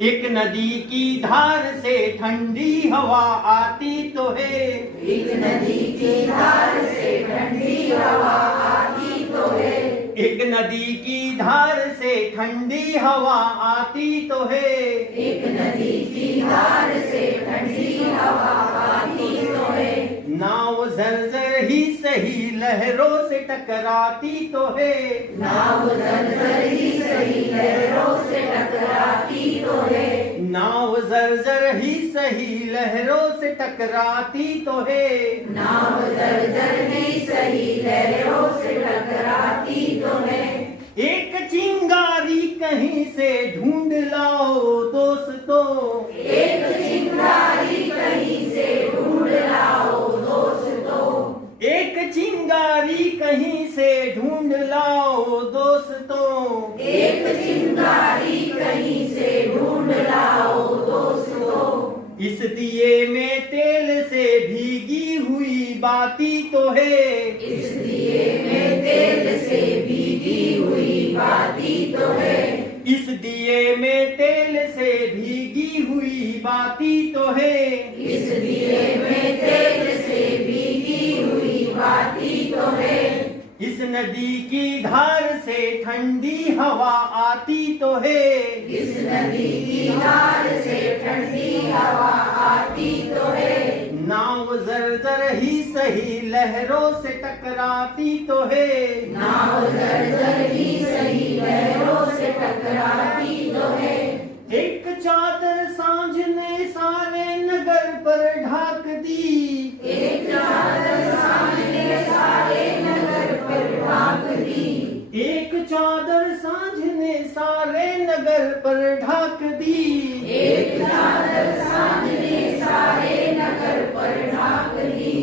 एक नदी की धार से ठंडी हवा आती तो है, एक नदी की धार से ठंडी हवा आती तो है, एक नदी की धार से ठंडी हवा आती तो है, एक नदी की धार से ठंडी हवा आती तो है। नाव जर्जर ही सही लहरों से टकराती तो है, नाव जर्जर ही सही लहरों से टकराती तो है, नाव जर्जर ही सही लहरों से टकराती तो है, नाव जर्जर ही सही लहरों से टकराती तो है। एक चिंगारी कहीं से ढूंढ लाओ दोस्तों, एक चिंगारी कहीं से ढूंढ लाओ दोस्तों, एक चिंगारी कहीं से ढूंढ लाओ दोस्तों, एक चिंगारी कहीं से ढूंढ लाओ दोस्तों। इस दिए में तेल से भीगी हुई बाती तो है, इस दिए में तेल से भीगी हुई बाती तो है, इस दिए में तेल से भीगी हुई बाती तो है, इस दिए में तेल से भीगी हुई बाती तो है। इस नदी की धार से ठंडी हवा आती तो है, इस नदी की धार से ठंडी हवा आती तो है, नाव जर्जर ही सही लहरों से टकराती तो है, नाव जर्जर ही सही लहरों से टकराती तो है। एक चादर सांझ ने सारे नगर पर ढाक दी, एक चादर सांझ ने सारे नगर पर ढाक दी, एक चादर सांझ ने सारे नगर पर ढाक दी, एक चादर सांझ ने सारे नगर पर ढाक दी।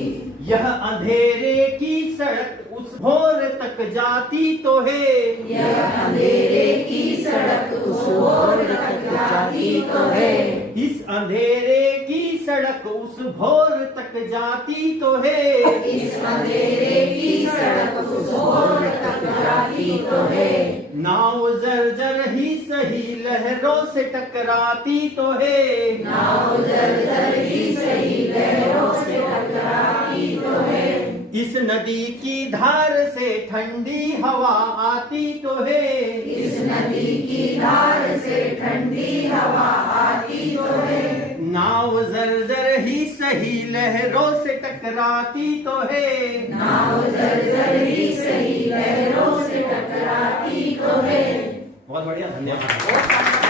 यह अंधेरे की सड़क उस भोर तक जाती तो है, यह अंधेरे की सड़क उस ओर तक जाती तो है, इस अंधेरे की सड़क उस भोर तक जाती तो है, इस अंधेरे की सड़क उस ओर तक जाती तो है। नाव जर्जर ही सही लहरों से टकराती तो है, नाव जर्जर ही सही लहरों से टकराती तो है, इस नदी की धार से ठंडी हवा आती तो है, इस नदी की धार से ठंडी हवा आती तो है, नाव जर्जर ही सही लहरों से टकराती तो है। नाव जर्जर ही सही लहरों से टकराती तो है। बहुत बढ़िया, धन्यवाद।